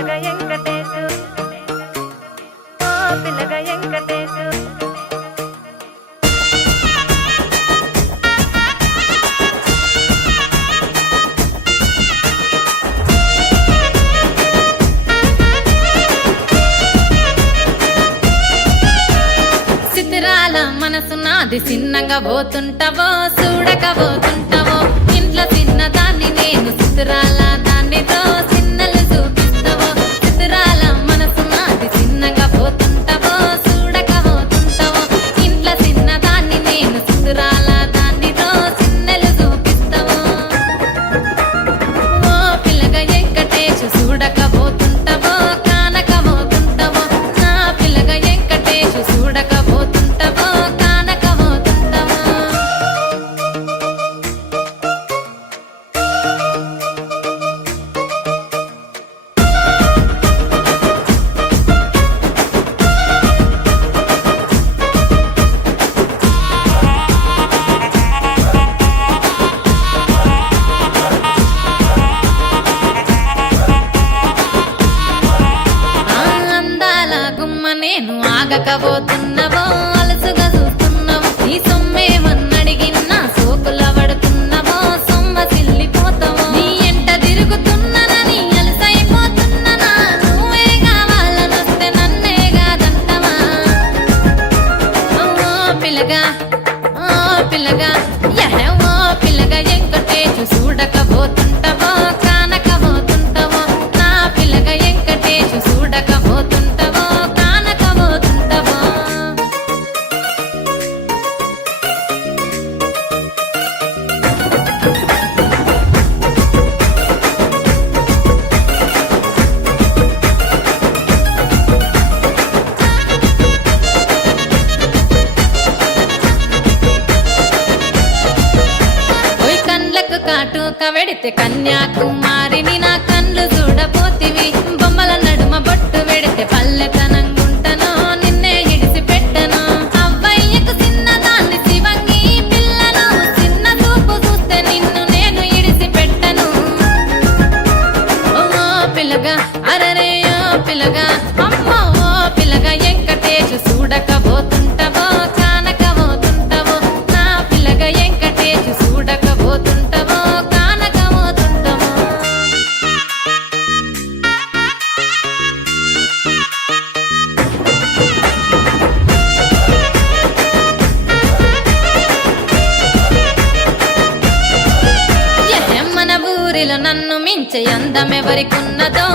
పిల్లగా వెంకటేశు ఓ పిల్లగా వెంకటేశు సితిరాల మనసు నాది చిన్నగా పోతుంటావో చూడక పోతుంటావో ఇంట్లో చిన్నదాన్ని నేను సితిరాల దాన్నితో చిన్నలు చూపిస్తావో సితిరాల మనసు నాది చిన్నగా పోతుంటావో చూడక పోతుంటావో ఇంట్లో చిన్నదాన్ని నేను సితిరాల దాన్నితో చిన్నలు చూపిస్తావో ఓ పిల్లగా వెంకటేశు చూడక పోతుంటావో కానక పోతుంటావో నా పిల్లగా వెంకటేశు చూడక పోతుంటావో కానక పోతుంటావో అందాల గుమ్మ నేను ఆగకపోతున్నావో అలసుగా చూస్తున్నావో నీ సొమ్మేమన్నడిగిన్నా సోకుల పడుతున్నావో సొమ్మ సిల్లిపోతావో నీ ఎంట తిరుగుతున్నానని అలసైపోతున్నానా నువ్వే కావాలనొస్తే నన్నే కాదంటవా ఓ పిల్లగా ఓ పిల్లగా ఓ పిల్లగా వెంకటేశు చూడకపోతుంటావో కానకపోతుంటావో నా పిల్లగా వెంకటేశు చూడకపోతుంటావో కానకపోతుంటావో ఓయ్ కండ్లకు కాటుక వెడితే కన్యాకుమారిని నా కండ్లు చూడపోతివి బొమ్మల నడుమ బొట్టు వెడితే పల్లెతనంగుంటను నిన్నే ఇడిసి పెట్టను అవ్వయ్యకు చిన్నదాన్ని శివంగి పిల్లను చిన్న చూపు చూస్తే నిన్ను నేను ఇడిసి పెట్టను ఓ పిల్లగా అరరే ఓ పిల్లగా అమ్మో ఓ పిల్లగా వెంకటేశు చూడకపోతుంటావో కానకపోతుంటావో నా పిల్లగా వెంకటేశు చూడకపోతుంటావో కానకపోతుంటావో మన ఊరిలో నన్ను మించే అందమెవరికున్నదో